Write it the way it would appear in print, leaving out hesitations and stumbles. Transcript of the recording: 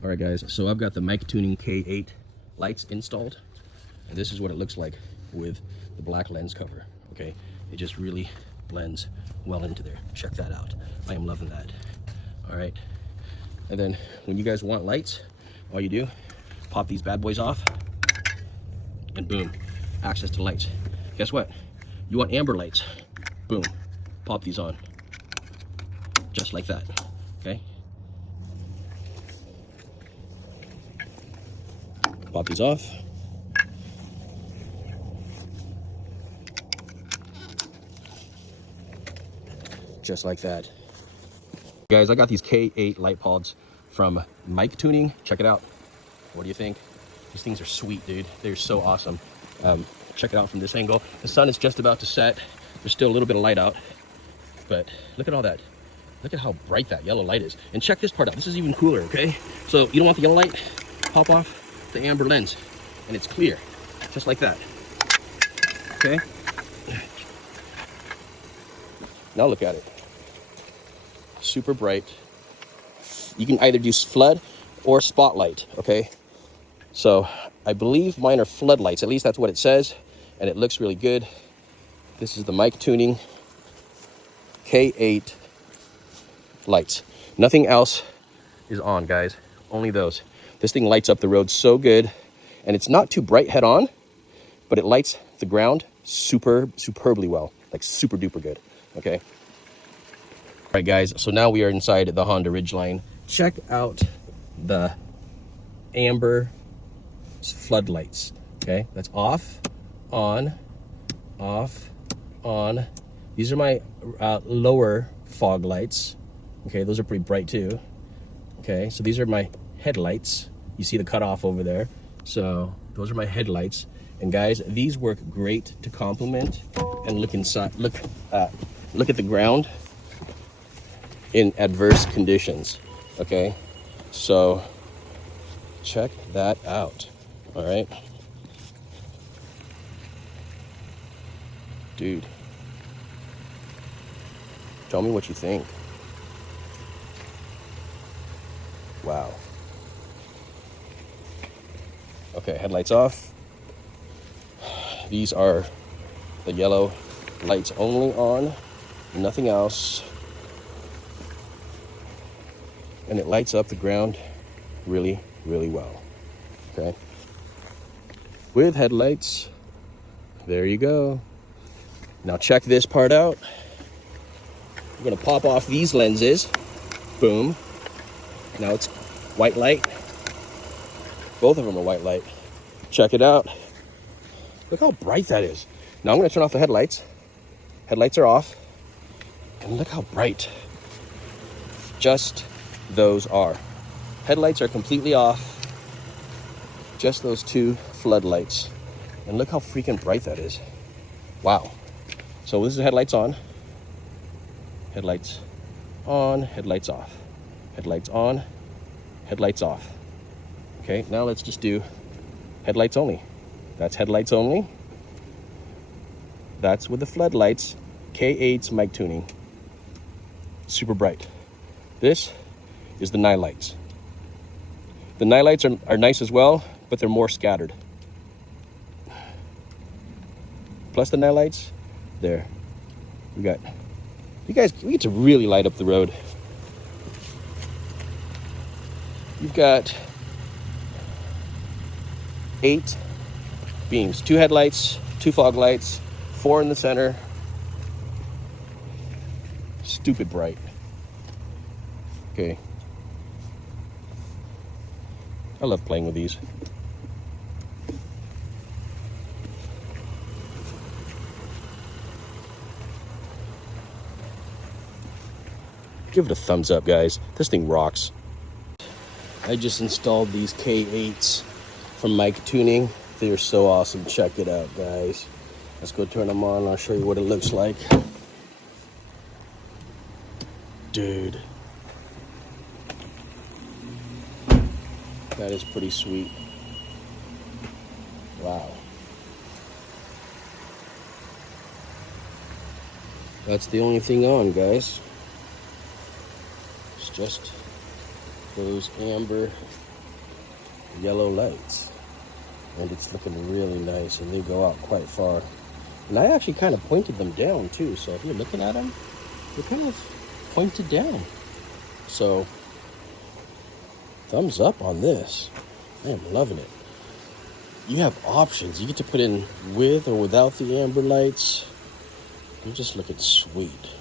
All right, guys, so I've got the MICtuning K8 lights installed, and this is what it looks like with the black lens cover. Okay, it just really blends well into there. Check that out. I am loving that. All right, and then when you guys want lights, all you do, pop these bad boys off, and boom, access to lights. Guess what? You want amber lights? Boom, pop these on, just like that. Okay. Pop these off. Just like that. Guys, I got these K8 light pods from MICtuning. Check it out. What do you think? These things are sweet, dude. They're so awesome. Check it out from this angle. The sun is just about to set. There's still a little bit of light out, but look at all that. Look at how bright that yellow light is. And check this part out. This is even cooler, okay? So you don't want the yellow light? Pop off the amber lens, and it's clear, just like that. Okay? Now look at it. Super bright. You can either do flood or spotlight, okay? So I believe mine are floodlights, at least that's what it says, and it looks really good. This is the MICtuning K8 lights. Nothing else is on, guys. Only those. This thing lights up the road so good, and it's not too bright head on, but it lights the ground superbly well, like super duper good. Okay. All right, guys. So now we are inside the Honda Ridgeline. Check out the amber floodlights. Okay, that's off, on, off, on. These are my lower fog lights. Okay, those are pretty bright too. Okay, so these are my headlights. You see the cutoff over there. So those are my headlights. And guys, these work great to complement and look inside. Look at the ground in adverse conditions. Okay, so check that out. All right, dude. Tell me what you think. Wow. Okay, headlights off. These are the yellow lights only on, nothing else. And it lights up the ground really, really well. Okay. With headlights. There you go. Now check this part out. I'm gonna pop off these lenses. Boom. Now it's white light. Both of them are white light. Check it out. Look how bright that is. Now I'm gonna turn off the headlights. Headlights are off. And look how bright just those are. Headlights are completely off. Just those two floodlights. And look how freaking bright that is. Wow. So this is headlights on. Headlights on, headlights off. Headlights on, headlights off. Okay, now let's just do headlights only. That's headlights only. That's with the floodlights. K8's MICtuning. Super bright. This is the night lights. The night lights are nice as well, but they're more scattered. Plus the night lights, there. We got, you guys, we get to really light up the road. You've got 8 beams, 2 headlights, 2 fog lights, 4 in the center. Stupid bright. Okay. I love playing with these. Give it a thumbs up, guys. This thing rocks. I just installed these K8s from MICtuning. They're so awesome. Check it out, guys. Let's go turn them on. I'll show you what it looks like. Dude. That is pretty sweet. Wow. That's the only thing on, guys. It's just those amber yellow lights. And it's looking really nice, and they go out quite far. And I actually kind of pointed them down too, so if you're looking at them, they're kind of pointed down. So, thumbs up on this. I am loving it. You have options. You get to put in with or without the amber lights. They're just looking sweet.